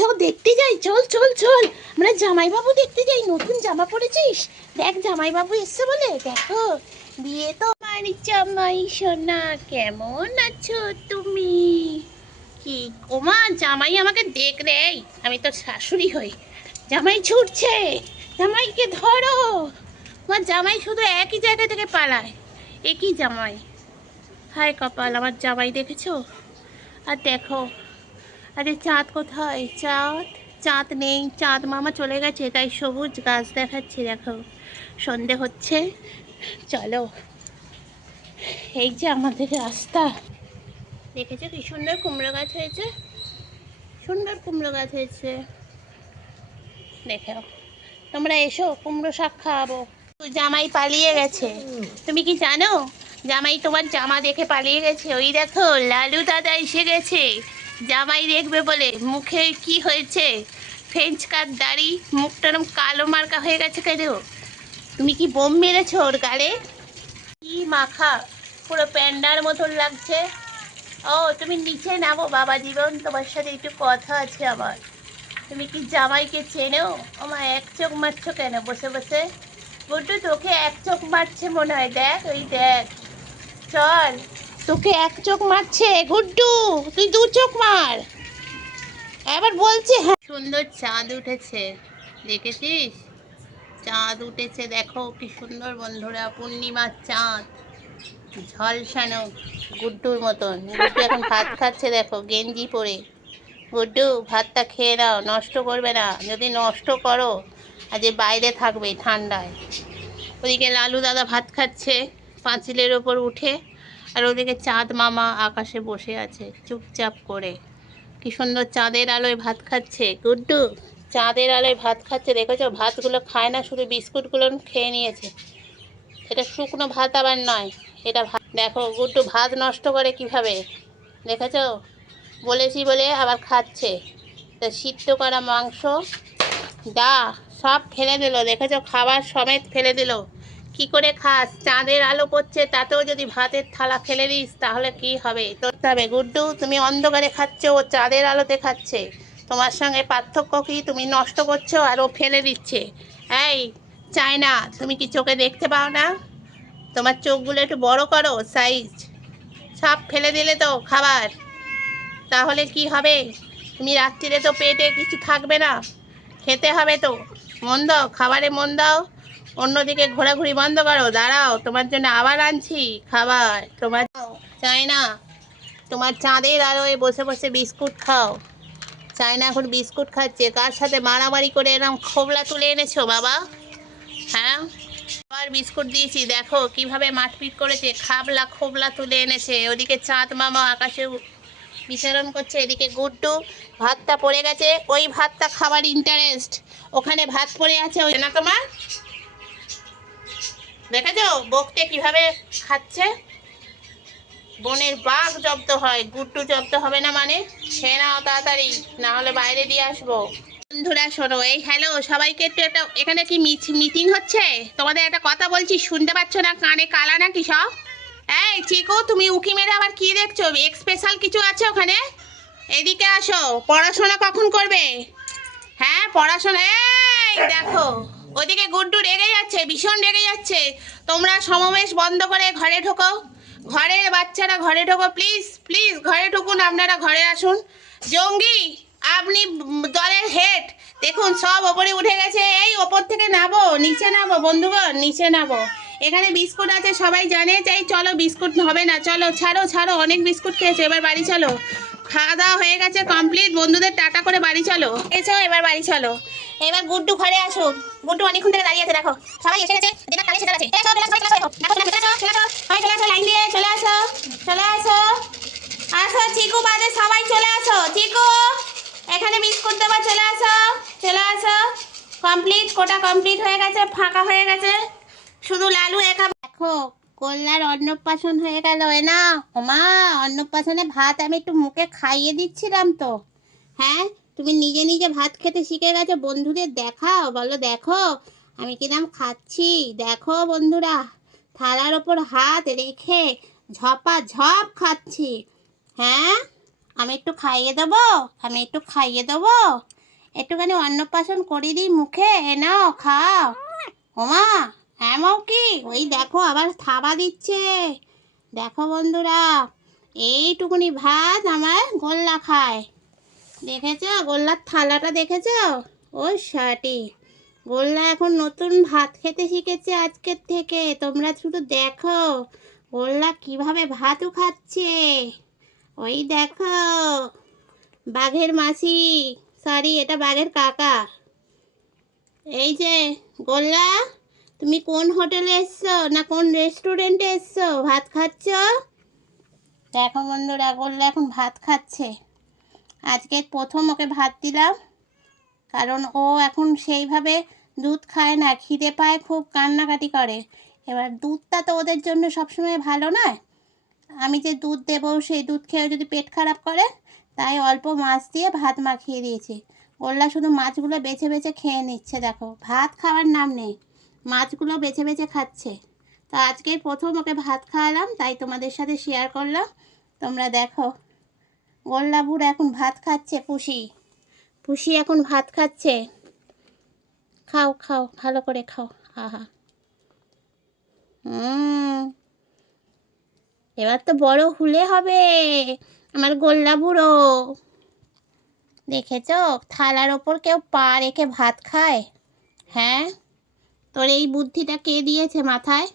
চল দেখতে যাই, চল চল চল। আমরা জামাইবাবু দেখতে যাই, নতুন জামা পরেছিস? দেখ, জামাইবাবু এসছে বলে, দেখো। বিয়ে তো আমার জামাই, সোনা, কেমন আছো তুমি? কি ওমা জামাই আমাকে দেখ রে আমি তো শাশুড়ি হই। জামাই ছুটছে, জামাইকে ধরো। আমার জামাই শুধু একই জায়গা থেকে পালায়। একই জামাই? হায় কপাল, আমার জামাই দেখেছ? আর দেখো আরে চাঁদ কোথায়? চাঁদ? চাঁদ নেই, চাঁদ মামা চলে গেছে, তাই সবুজ গাছ দেখাচ্ছে, দেখো। সন্ধে হচ্ছে, চলো। এই যে আমাদের রাস্তা। দেখেছ কি সুন্দর কুমড়ো গাছ হয়েছে? সুন্দর কুমড়ো গাছ হয়েছে। দেখো তোমরা এসো, কুমড়ো শাক খাওয়াবো। জামাই পালিয়ে গেছে। তুমি কি জানো? জামাই তোমার জামা দেখে পালিয়ে গেছে। ওই দেখো, লালু দাদা এসে গেছে। জামাই দেখবে বলে, মুখে কি হয়েছে? ফ্রেঞ্চ কাট দাড়ি? মুখটা এরম কালো মার্কা হয়ে গেছে কেন? তুমি কি বোম মেরেছো ওর গালে? কি মাখা? পুরো প্যান্ডার মতন লাগছে। ও, তুমি নিচে নামো বাবা জীবন, তোমার সাথে একটু কথা আছে আমার। তুমি কি জামাইকে চেনো? আমার এক চোখ মারছো কেন বসে বসে? গুড্ডু তোকে এক চোখ মারছে মনে হয়, দেখ, ওই দেখ। চল। তোকে এক চোখ মারছে, গুড্ডু, তুই দু চোখ মার। এবার বলছে হ্যাঁ। সুন্দর চাঁদ উঠেছে, দেখেছিস? চাঁদ উঠেছে, দেখো কি সুন্দর বন্ধুরা, পূর্ণিমার চাঁদ। ঝলসানো গুড্ডুর মতন। গুড্ডু এখন ভাত খাচ্ছে, দেখো, গেঞ্জি পরে। গুড্ডু, ভাতটা খেয়ে নাও, নষ্ট করবে না। যদি নষ্ট করো, আজ বাইরে থাকবে ঠান্ডায়। ওদিকে লালু দাদা ভাত খাচ্ছে, পাঁচিলের ওপর উঠে। আর ওদিকে চাঁদ মামা আকাশে বসে আছে চুপচাপ করে। কি সুন্দর চাঁদের আলোয় ভাত খাচ্ছে। গুড্ডু, চাঁদের আলোয় ভাত খাচ্ছে। দেখেছ? ভাতগুলো খায় না, শুধু বিস্কুটগুলো খেয়ে নিয়েছে। এটা শুকনো ভাত আবার নয়, এটা ভাত দেখো গুড্ডু, ভাত নষ্ট করে কীভাবে? দেখেছ? বলেছি বলে আবার খাচ্ছে। তা সিদ্ধ করা মাংস দা সব ফেলে দিল। দেখেছ? খাবার সমেত ফেলে দিল। কি করে খাস? চাঁদের আলো পড়ছে, তাতেও যদি ভাতের থালা ফেলে দিস, তাহলে কি হবে? হবে গুড্ডু, তুমি অন্ধকারে খাচ্ছো, ও চাঁদের আলোতে খাচ্ছে। তোমার সঙ্গে পার্থক্য কি? তুমি নষ্ট করছ আর ও ফেলে দিচ্ছে। এই চাই না তুমি কি চোখে দেখতে পাও না? তোমার চোখগুলো একটু বড় করো, সাইজ। সব ফেলে দিলে তো খাবার। তাহলে কি হবে? তুমি রাত্রিরে তো পেটে কিছু থাকবে না। খেতে হবে তো। মন দাও, খাবারে মন দাও। অন্যদিকে ঘোরাঘুরি বন্ধ করো, দাঁড়াও, তোমার জন্য আবার আনছি খাবার। তোমার চাই না তোমার চাঁদের আলোয় বসে বসে বিস্কুট খাও। চাই না এখন বিস্কুট খাচ্ছে, কার সাথে মারামারি করে এরকম খোবলা তুলে এনেছো, বাবা? হ্যাঁ? আবার বিস্কুট দিয়েছি, দেখো কীভাবে মারপিট করেছে, খাবলা খোবলা তুলে এনেছে। ওদিকে চাঁদ মামা আকাশে বিচরণ করছে, এদিকে গুড্ডু, ভাতটা পড়ে গেছে, ওই ভাতটা খাবার ইন্টারেস্ট ওখানে ভাত পড়ে আছে, ওই না তোমার? দেখেছ বকতে কীভাবে খাচ্ছে? বনের বাঘ জব্দ হয়, গুড্ডু জব্দ হবে না মানে? সে নাও তাড়াতাড়ি, না হলে বাইরে দিয়ে আসব। বন্ধুরা, শোনো, এই হ্যালো সবাইকে একটু একটা, এখানে কি মিটিং হচ্ছে? তোমাদের একটা কথা বলছি, শুনতে পাচ্ছ না, কানে কালা নাকি সব? এই, চিকু, তুমি উকি মেরে আবার কি দেখছ? এক স্পেশাল কিছু আছে ওখানে? এদিকে আসো, পড়াশোনা কখন করবে? হ্যাঁ পড়াশোনা এই, দেখো। ওদিকে গুড্ডু রেগে যাচ্ছে, ভীষণ রেগে যাচ্ছে। তোমরা সমাবেশ বন্ধ করে ঘরে ঢোকো। ঘরের বাচ্চারা ঘরে ঢোকো প্লিজ প্লিজ ঘরে ঢুকুন, আপনারা ঘরে আসুন। জঙ্গি, আপনি দলের হেড দেখুন, সব ওপরে উঠে গেছে। এই ওপর থেকে নাবো নিচে নাবো বন্ধুগণ, নিচে নাবো এখানে বিস্কুট আছে, সবাই জানে। চাই চলো, বিস্কুট হবে না, চলো, ছাড়ো ছাড়ো, অনেক বিস্কুট খেয়েছো, এবার বাড়ি চলো। খাওয়া দাওয়া হয়ে গেছে কমপ্লিট বন্ধুদের টাটা করে বাড়ি চলো। এসো, এবার বাড়ি চলো। এবার গুড্ডু ঘরে আসো। গুড্ডু অনেকক্ষণ ধরে দাঁড়িয়ে আছে, দেখো। সবাই এসে গেছে? যেটা কালে সেটা আছে চলে আসো চলে আসো চলে আসো চলে আসো সবাই চলে আসো, লাইন দিয়ে, চলে আসো চলে আসো। আসো, চিকু বাদে সবাই চলে আসো। চিকু, এখানে বিস্কুট দেবো, চলে আসো চলে আসো। কমপ্লিট কোটা কমপ্লিট হয়ে গেছে, ফাঁকা হয়ে গেছে। শুধু লালু একা। দেখো কল্যার অন্নপ্রাশন হয়ে গেল। এ না, ওমা, অন্নপ্রাশনে ভাত আমি একটু মুখে খাইয়ে দিচ্ছিলাম তো। হ্যাঁ তুমি নিজে নিজে ভাত খেতে শিখে গেছো, বন্ধুদের দেখাও, বলো দেখো, আমি কিরাম খাচ্ছি? দেখো বন্ধুরা, থালার ওপর হাত রেখে ঝপা ঝপ খাচ্ছি। হ্যাঁ? আমি একটু খাইয়ে দেবো? আমি একটু খাইয়ে দেবো? একটুখানি অন্নপ্রাশন করে দিই মুখে, এ নাও, খাও। ওমা হ্যাঁ মাও কি? ওই দেখো আবার থাবা দিচ্ছে। দেখো বন্ধুরা, এইটুকুনি ভাত আমার গোল্লা খায়। দেখেছ? গোল্লার থালাটা দেখেছ? ও শার্টি গোল্লা এখন নতুন ভাত খেতে শিখেছে আজকের থেকে। তোমরা শুধু দেখো, গোল্লা কীভাবে ভাতও খাচ্ছে। ওই দেখো, বাঘের মাসি সরি এটা বাঘের কাকা। এই যে, গোল্লা, তুমি কোন হোটেলে এসছো না কোন রেস্টুরেন্টে এসছো? ভাত খাচ্ছ? দেখো বন্ধুরা, গোল্লা এখন ভাত খাচ্ছে। আজকে প্রথম ওকে ভাত দিলাম। কারণ ও এখন সেইভাবে দুধ খায় না, খিদে পায়, খুব কান্নাকাটি করে। এবার দুধটা তো ওদের জন্য সবসময় ভালো নয়। আমি যে দুধ দেবো, সেই দুধ খেয়ে যদি পেট খারাপ করে, তাই অল্প মাছ দিয়ে ভাত মাখিয়ে দিয়েছি। গোল্লা শুধু মাছগুলো বেছে বেছে খেয়ে নিচ্ছে, দেখো। ভাত খাওয়ার নাম নেই, মাছগুলো বেছে বেছে খাচ্ছে। তো আজকে প্রথম ওকে ভাত খাওয়ালাম, তাই তোমাদের সাথে শেয়ার করলাম। তোমরা দেখো। গোল্লাবুর এখন ভাত খাচ্ছে, পুষি। পুষি এখন ভাত খাচ্ছে। খাও খাও, ভালো করে খাও। আহা। হুম। এবার তো বড় হুলে হবে আমার গোল্লা বুড়ো দেখেছ? থালার ওপর কেউ পা রেখে ভাত খায়? হ্যাঁ? তোর এই বুদ্ধিটা কে দিয়েছে মাথায়?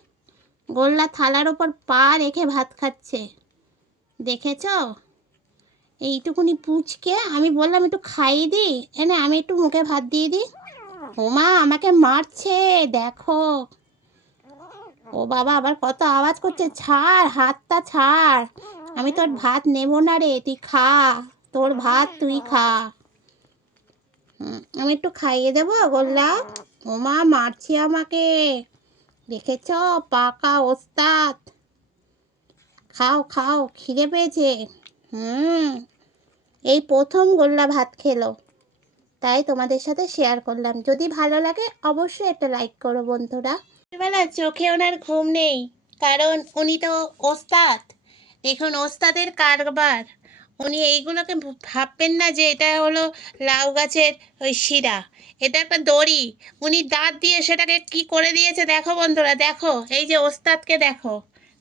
গোল্লা থালার ওপর পা রেখে ভাত খাচ্ছে। দেখেছ? এইটুকুনি পুচকে আমি বললাম একটু খাইয়ে দিই এনে আমি একটু মুখে ভাত দিয়ে দিই ওমা, আমাকে মারছে, দেখো। ও বাবা, আবার কত আওয়াজ করছে, ছাড়, হাতটা ছাড়। আমি তোর ভাত নেব না রে, তুই খা, তোর ভাত তুই খা। আমি একটু খাইয়ে দেবো গোল্লা ওমা, মারছি আমাকে। দেখেছ, পাকা ওস্তাদ। খাও খাও, খিদে পেয়েছে। হুম। এই প্রথম গোল্লা ভাত খেলো। তাই তোমাদের সাথে শেয়ার করলাম। যদি ভালো লাগে, অবশ্যই একটা লাইক করো বন্ধুরা। বেলা চোখে ওনার ঘুম নেই, কারণ উনি তো ওস্তাদ। দেখুন, ওস্তাদের কারবার। উনি এইগুলোকে ভাববেন না যে এটা হলো লাউ গাছের ওই শিরা। এটা একটা দড়ি। উনি দাঁত দিয়ে সেটাকে কি করে দিয়েছে দেখো বন্ধুরা, দেখো। এই যে ওস্তাদকে দেখো।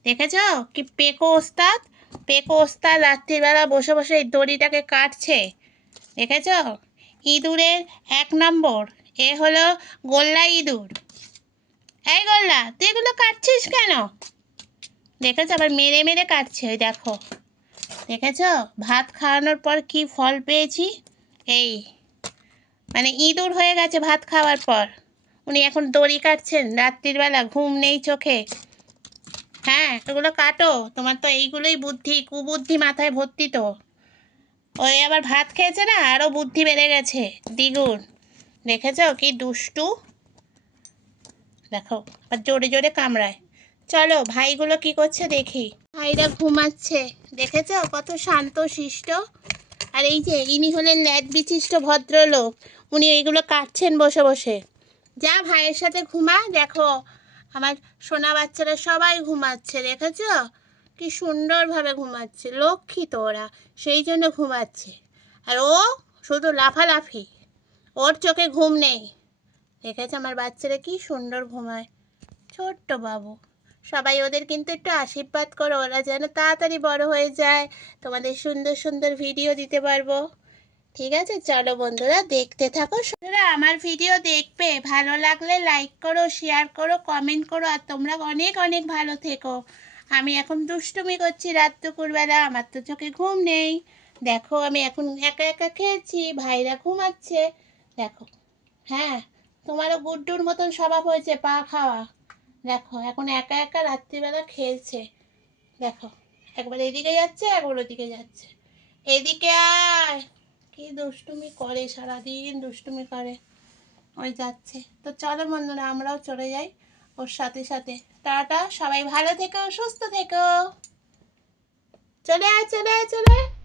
দেখেছ? কি পেকো ওস্তাদ? পেকো ওস্তাদ রাত্রিবেলা বসে বসে এই দড়িটাকে কাটছে। দেখেছ? ইঁদুরের এক নম্বর। এ হলো গোল্লা ইঁদুর। এই গোল্লা, তুই এগুলো কাটছিস কেন? দেখেছ? আবার মেরে মেরে কাটছে, ওই দেখো। দেখেছ? ভাত খাওয়ানোর পর কি ফল পেয়েছি? এই মানে ইঁদুর হয়ে গেছে ভাত খাওয়ার পর। উনি এখন দড়ি কাটছেন রাত্রির বেলা ঘুম নেই চোখে। হ্যাঁ এগুলো কাটো। তোমার তো এইগুলোই বুদ্ধি, কুবুদ্ধি মাথায় ভর্তি তো। ওই আবার ভাত খেয়েছে না? আরও বুদ্ধি বেড়ে গেছে। দ্বিগুণ। দেখেছ কি দুষ্টু? দেখো আর জোরে জোরে কামড়ায়। চলো, ভাইগুলো কি করছে দেখি। ভাইরা ঘুমাচ্ছে। দেখেছ? কত শান্ত, শিষ্ট। আর এই যে, ইনি হলেন ল্যাদ বিশিষ্ট ভদ্রলোক। উনি এইগুলো কাটছেন বসে বসে। যা ভাইয়ের সাথে ঘুমা, দেখো। আমার সোনা বাচ্চারা সবাই ঘুমাচ্ছে, দেখেছ? কি সুন্দরভাবে ঘুমাচ্ছে, লক্ষ্মী তো ওরা, সেই জন্য ঘুমাচ্ছে। আর ও শুধু লাফালাফি, ওর চোখে ঘুম নেই। দেখেছে আমার বাচ্চারা কি সুন্দর ঘুমায়। ছোট্ট বাবু, সবাই ওদের কিন্তু একটু আশীর্বাদ করো, ওরা যেন তাড়াতাড়ি বড় হয়ে যায়। তোমাদের সুন্দর সুন্দর ভিডিও দিতে পারব। ঠিক আছে? চলো বন্ধুরা, দেখতে থাকো। বন্ধুরা, আমার ভিডিও দেখবে। ভালো লাগলে লাইক করো শেয়ার করো কমেন্ট করো, আর তোমরা অনেক অনেক ভালো থেকো। আমি এখন দুষ্টুমি করছি রাত দুপুরবেলা, আমার তো চোখে ঘুম নেই। দেখো, আমি এখন একা একা খেয়েছি ভাইরা ঘুমাচ্ছে। দেখো হ্যাঁ তোমারও গুড্ডুর মতন স্বভাব হয়েছে পা খাওয়া। দেখো, এখন একা একা রাত্রিবেলা খেলছে। দেখো, একবার এদিকে যাচ্ছে, একবার ওদিকে যাচ্ছে। এদিকে আয়! কি দুষ্টুমি করে সারাদিন দুষ্টুমি করে? ওই যাচ্ছে। তো চলো বন্ধুরা, আমরাও চলে যাই ওর সাথে সাথে। টাটা, সবাই ভালো থেকো, সুস্থ থেকো। চলে আয় চলে আয় চলে আয়।